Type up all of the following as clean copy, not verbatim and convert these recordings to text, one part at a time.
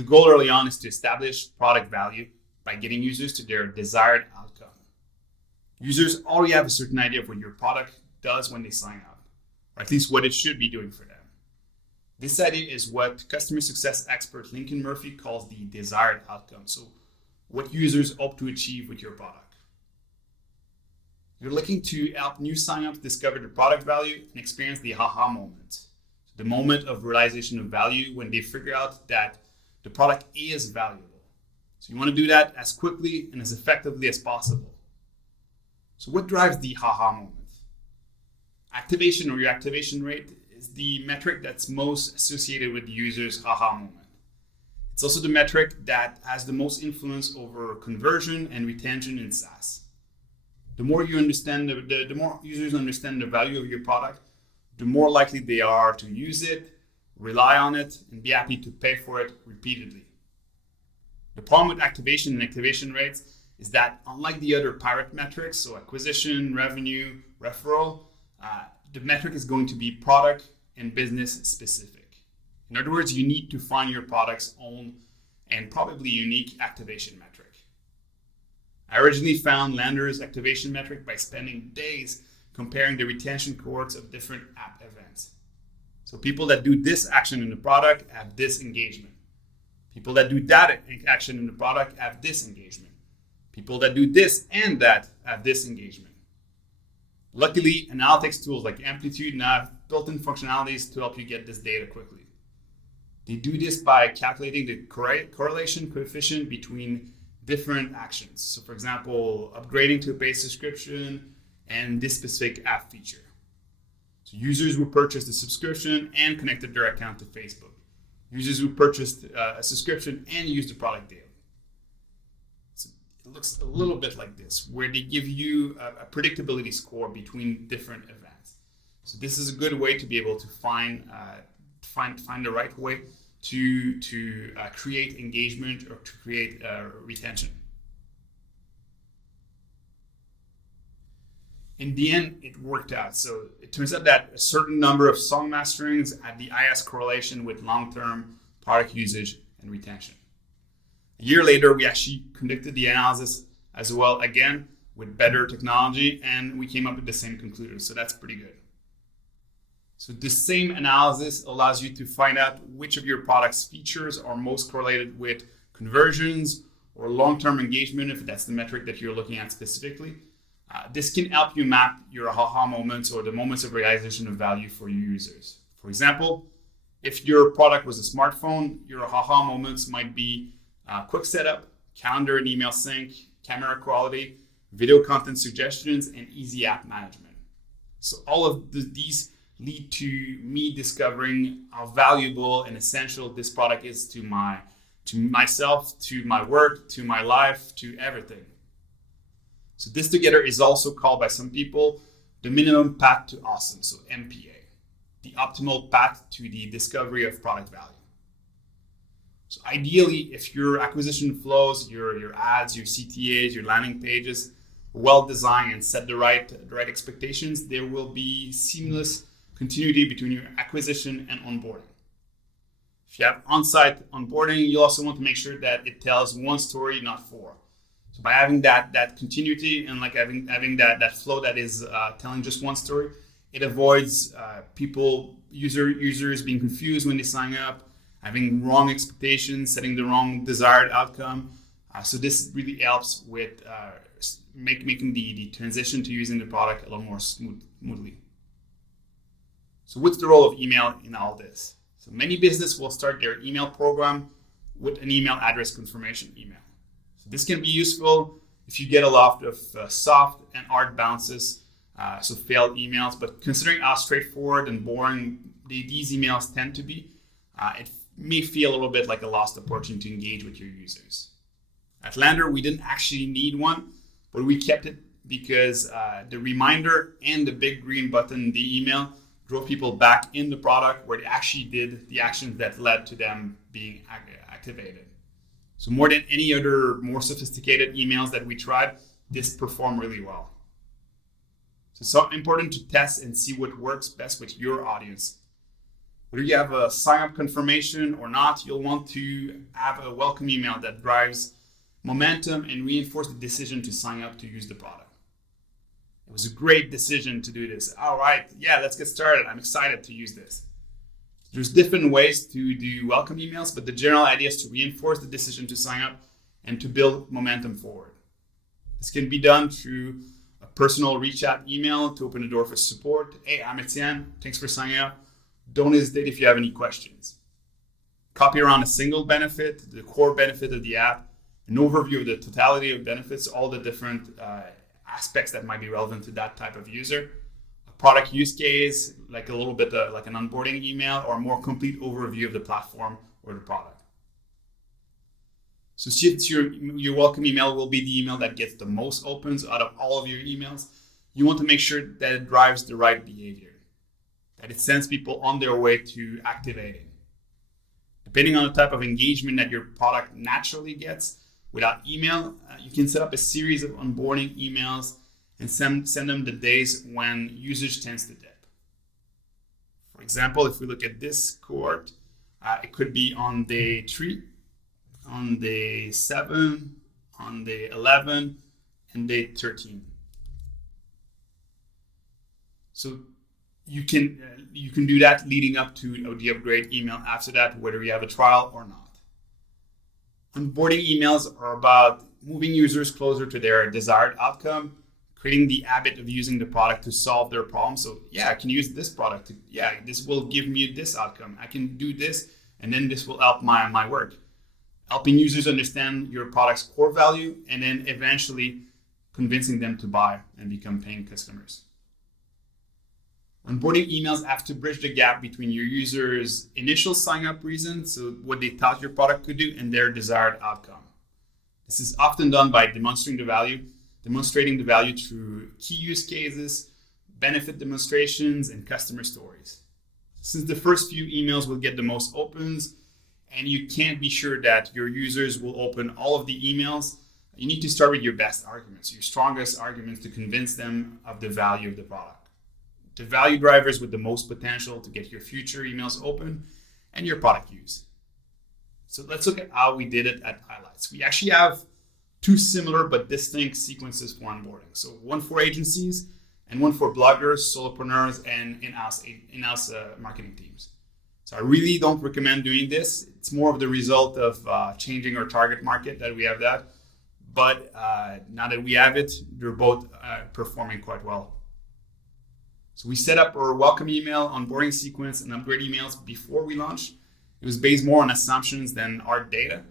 The goal early on is to establish product value by getting users to their desired outcome. Users already have a certain idea of what your product does when they sign up, or at least what it should be doing for them. This idea is what customer success expert Lincoln Murphy calls the desired outcome. So what users hope to achieve with your product. You're looking to help new signups discover the product value and experience the aha moment. The moment of realization of value when they figure out that the product is valuable. So you want to do that as quickly and as effectively as possible. So what drives the aha moment? Activation, or your activation rate, is the metric that's most associated with the user's aha moment. It's also the metric that has the most influence over conversion and retention in SaaS. The more you understand, the more users understand the value of your product, the more likely they are to use it, rely on it, and be happy to pay for it repeatedly. The problem with activation and activation rates is that, unlike the other pirate metrics, so acquisition, revenue, referral, the metric is going to be product and business specific. In other words, you need to find your product's own and probably unique activation metric. I originally found Lander's activation metric by spending days comparing the retention cohorts of different app events. So people that do this action in the product have this engagement. People that do that action in the product have this engagement. People that do this and that have this engagement. Luckily, analytics tools like Amplitude now have built-in functionalities to help you get this data quickly. They do this by calculating the correlation coefficient between different actions. So for example, upgrading to a paid subscription and this specific app feature. So users who purchased the subscription and connected their account to Facebook. Users who purchased a subscription and used the product daily. It looks a little bit like this, where they give you a predictability score between different events. So this is a good way to be able to find the right way to create engagement or to create retention. In the end, it worked out. So it turns out that a certain number of song masterings had the highest correlation with long-term product usage and retention. A year later, we actually conducted the analysis as well, again, with better technology, and we came up with the same conclusion. So that's pretty good. So the same analysis allows you to find out which of your product's features are most correlated with conversions or long-term engagement, if that's the metric that you're looking at specifically. This can help you map your aha moments or the moments of realization of value for your users. For example, if your product was a smartphone, your aha moments might be quick setup, calendar and email sync, camera quality, video content suggestions, and easy app management. So all of these lead to me discovering how valuable and essential this product is to myself, to my work, to my life, to everything. So this together is also called by some people the minimum path to awesome, so MPA, the optimal path to the discovery of product value. So ideally, if your acquisition flows, your ads, your CTAs, your landing pages are well designed and set the right expectations, there will be seamless continuity between your acquisition and onboarding. If you have on-site onboarding, you also want to make sure that it tells one story, not four. So by having that continuity and like having that flow that is telling just one story, it avoids users being confused when they sign up, having wrong expectations, setting the wrong desired outcome. So this really helps with making the transition to using the product a little more smoothly. So what's the role of email in all this? So many businesses will start their email program with an email address confirmation email. So this can be useful if you get a lot of soft and hard bounces, so failed emails. But considering how straightforward and boring these emails tend to be, it may feel a little bit like a lost opportunity to engage with your users. At Lander, we didn't actually need one, but we kept it because the reminder and the big green button in the email drove people back in the product where they actually did the actions that led to them being activated. So more than any other more sophisticated emails that we tried, this performed really well. So it's so important to test and see what works best with your audience. Whether you have a sign-up confirmation or not, you'll want to have a welcome email that drives momentum and reinforce the decision to sign up to use the product. It was a great decision to do this. All right, yeah, let's get started. I'm excited to use this. There's different ways to do welcome emails, but the general idea is to reinforce the decision to sign up and to build momentum forward. This can be done through a personal reach out email to open the door for support. Hey, I'm Etienne. Thanks for signing up. Don't hesitate if you have any questions. Copy around a single benefit, the core benefit of the app, an overview of the totality of benefits, all the different aspects that might be relevant to that type of user. A product use case, like a little bit like an onboarding email, or a more complete overview of the platform or the product. So since your welcome email will be the email that gets the most opens out of all of your emails, you want to make sure that it drives the right behavior, that it sends people on their way to activating. Depending on the type of engagement that your product naturally gets without email, you can set up a series of onboarding emails and send them the days when usage tends to dip. For example, if we look at this cohort, it could be on day 3, on day 7, on day 11, and day 13. So you can do that leading up to the upgrade email after that, whether you have a trial or not. Onboarding emails are about moving users closer to their desired outcome, creating the habit of using the product to solve their problem. So yeah, I can use this product. This will give me this outcome. I can do this, and then this will help my work. Helping users understand your product's core value, and then eventually convincing them to buy and become paying customers. Onboarding emails have to bridge the gap between your users' initial sign-up reason, so what they thought your product could do, and their desired outcome. This is often done by demonstrating the value through key use cases, benefit demonstrations, and customer stories. Since the first few emails will get the most opens, and you can't be sure that your users will open all of the emails, you need to start with your best arguments, your strongest arguments to convince them of the value of the product. The value drivers with the most potential to get your future emails open and your product use. So let's look at how we did it at Highlights. We actually have 2 similar but distinct sequences for onboarding. So one for agencies and one for bloggers, solopreneurs, and in-house marketing teams. So I really don't recommend doing this. It's more of the result of changing our target market that we have that. But now that we have it, they're both performing quite well. So we set up our welcome email, onboarding sequence, and upgrade emails before we launched. It was based more on assumptions than our data.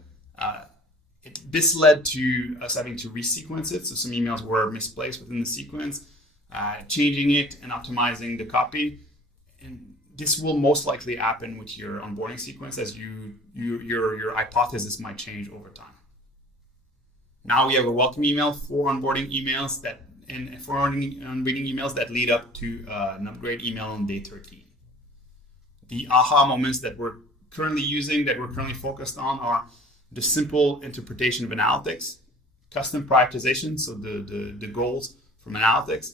This led to us having to resequence it. So some emails were misplaced within the sequence, changing it and optimizing the copy. And this will most likely happen with your onboarding sequence as your hypothesis might change over time. Now we have a welcome email for onboarding emails and for onboarding emails that lead up to an upgrade email on day 13. The aha moments that we're currently using, that we're currently focused on, are the simple interpretation of analytics, custom prioritization, so the goals from analytics,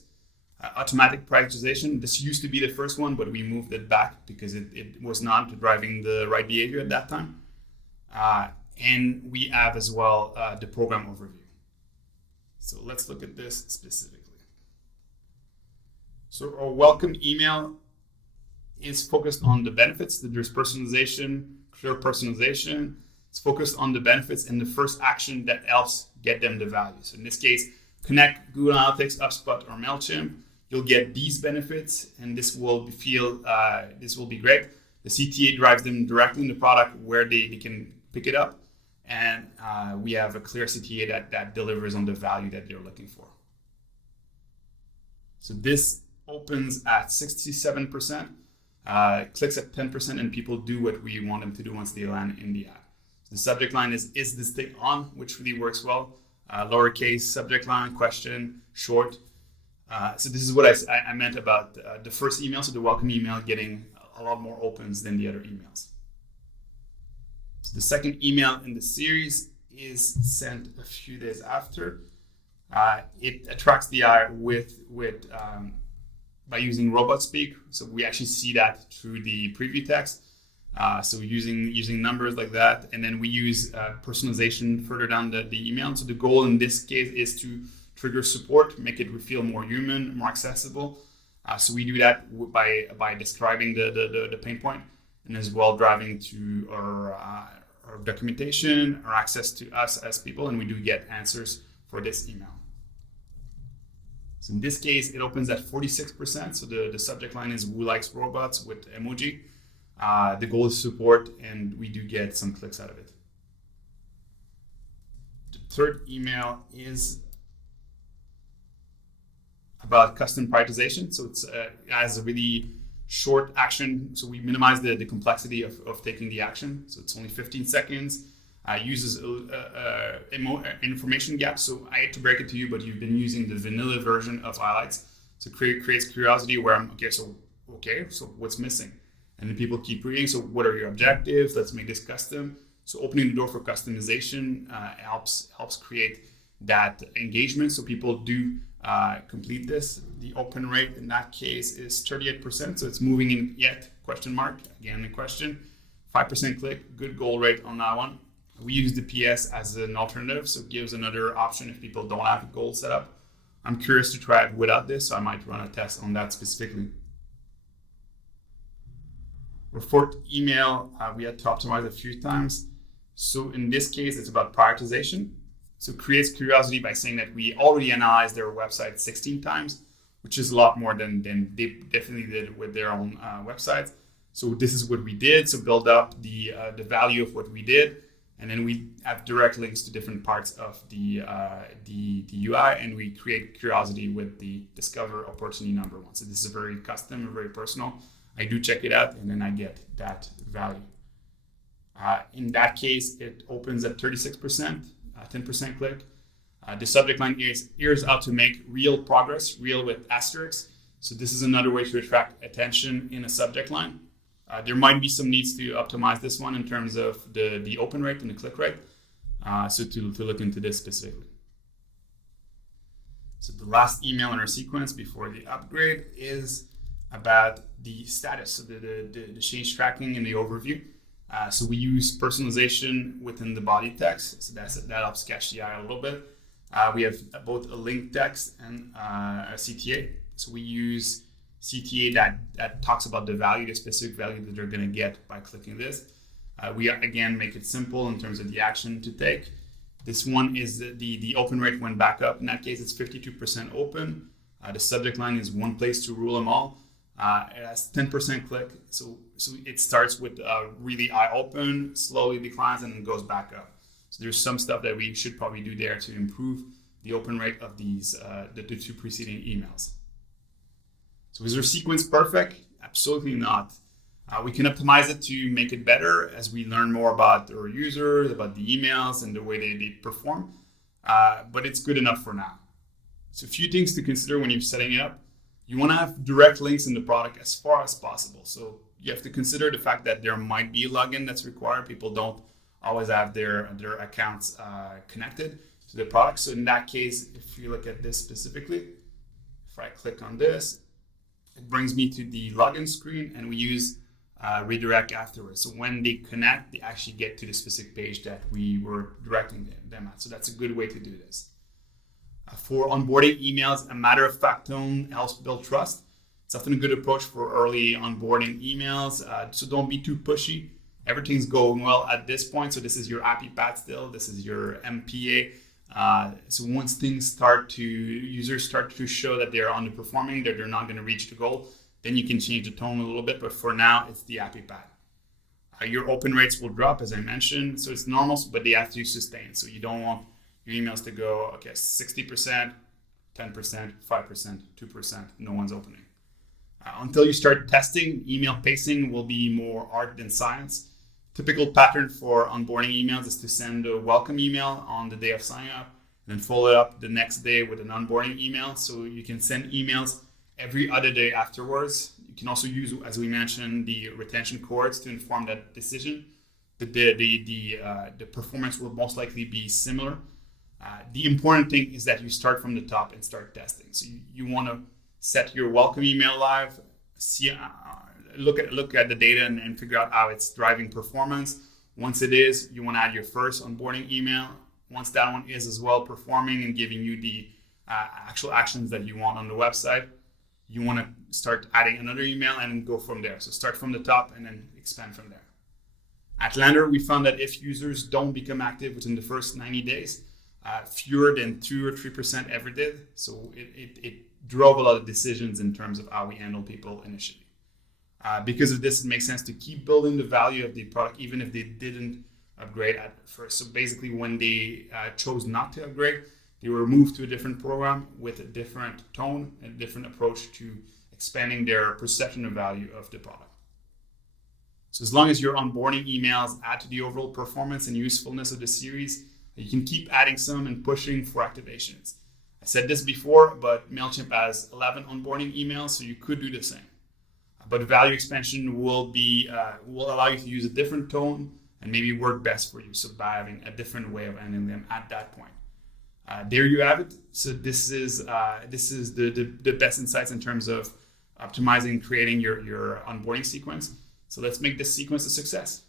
automatic prioritization. This used to be the first one, but we moved it back because it was not driving the right behavior at that time. And we have as well the program overview. So let's look at this specifically. So our welcome email is focused on the benefits. There's personalization, clear personalization. It's focused on the benefits and the first action that helps get them the value. So in this case, connect Google Analytics, HubSpot, or MailChimp. You'll get these benefits, and this will be great. The CTA drives them directly in the product where they can pick it up. And we have a clear CTA that delivers on the value that they're looking for. So this opens at 67%, clicks at 10%, and people do what we want them to do once they land in the app. So the subject line is this thing on, which really works well. Lowercase subject line, question, short. So this is what I meant about the first email, so the welcome email getting a lot more opens than the other emails. So the second email in the series is sent a few days after. It attracts the eye with by using robot speak. So we actually see that through the preview text. So using numbers like that, and then we use personalization further down the email. So the goal in this case is to trigger support, make it feel more human, more accessible. So we do that by describing the pain point, and as well driving to our documentation or access to us as people, and we do get answers for this email. So in this case, it opens at 46%. So the subject line is "Who likes robots?" with emoji. The goal is support, and we do get some clicks out of it. The third email is about custom prioritization. So it has a really short action. So we minimize the complexity of taking the action. So it's only 15 seconds. Uses information gaps. So I hate to break it to you, but you've been using the vanilla version of highlights. So creates curiosity where so what's missing? And then people keep reading. So what are your objectives? Let's make this custom. So opening the door for customization helps create that engagement. So people do complete this. The open rate in that case is 38%. So it's moving in yet, question mark, again the question. 5% click, good goal rate on that one. We use the PS as an alternative. So it gives another option if people don't have a goal set up. I'm curious to try it without this. So I might run a test on that specifically. Our fourth email, we had to optimize a few times. So in this case, it's about prioritization. So it creates curiosity by saying that we already analyzed their website 16 times, which is a lot more than they definitely did with their own websites. So this is what we did. So build up the value of what we did. And then we have direct links to different parts of the UI, and we create curiosity with the discover opportunity number one. So this is very custom and very personal. I do check it out, and then I get that value. In that case, it opens at 36%, 10% click. The subject line is "Here's how to make real progress," real with asterisks. So this is another way to attract attention in a subject line. There might be some needs to optimize this one in terms of the open rate and the click rate. So to look into this specifically. So the last email in our sequence before the upgrade is about the status, so the change tracking and the overview. So we use personalization within the body text. So that helps catch the eye a little bit. We have both a link text and a CTA. So we use CTA that talks about the value, the specific value that they're going to get by clicking this. We again make it simple in terms of the action to take. This one is the open rate went back up. In that case, it's 52% open. The subject line is "One place to rule them all." It has 10% click. So it starts with really eye open, slowly declines, and then goes back up. So there's some stuff that we should probably do there to improve the open rate of these the two preceding emails. So is our sequence perfect? Absolutely not. We can optimize it to make it better as we learn more about our users, about the emails, and the way they perform. But it's good enough for now. So a few things to consider when you're setting it up. You want to have direct links in the product as far as possible. So you have to consider the fact that there might be a login that's required. People don't always have their accounts connected to the product. So in that case, if you look at this specifically, if I click on this, it brings me to the login screen, and we use redirect afterwards. So when they connect, they actually get to the specific page that we were directing them at. So that's a good way to do this. For onboarding emails, a matter-of-fact tone helps build trust. It's often a good approach for early onboarding emails. So don't be too pushy. Everything's going well at this point. So this is your happy path still. This is your MPA. So once users start to show that they're underperforming, that they're not going to reach the goal, then you can change the tone a little bit. But for now, it's the happy path. Your open rates will drop, as I mentioned. So it's normal, but they have to sustain. So you don't want your emails to go, 60%, 10%, 5%, 2%, no one's opening. Until you start testing, email pacing will be more art than science. Typical pattern for onboarding emails is to send a welcome email on the day of sign up, and then follow it up the next day with an onboarding email. So you can send emails every other day afterwards. You can also use, as we mentioned, the retention cohorts to inform that decision. The performance will most likely be similar. The important thing is that you start from the top and start testing. So you want to set your welcome email live, see, look at the data and figure out how it's driving performance. Once it is, you want to add your first onboarding email. Once that one is as well performing and giving you the actual actions that you want on the website, you want to start adding another email and then go from there. So start from the top and then expand from there. At Lander, we found that if users don't become active within the first 90 days, fewer than 2 or 3% ever did. So it drove a lot of decisions in terms of how we handle people initially. Because of this, it makes sense to keep building the value of the product, even if they didn't upgrade at first. So basically, when they chose not to upgrade, they were moved to a different program with a different tone, a different approach to expanding their perception of value of the product. So as long as your onboarding emails add to the overall performance and usefulness of the series, you can keep adding some and pushing for activations. I said this before, but MailChimp has 11 onboarding emails, so you could do the same. But value expansion will allow you to use a different tone and maybe work best for you. So by having a different way of ending them at that point. There you have it. So this is the best insights in terms of optimizing, creating your onboarding sequence. So let's make this sequence a success.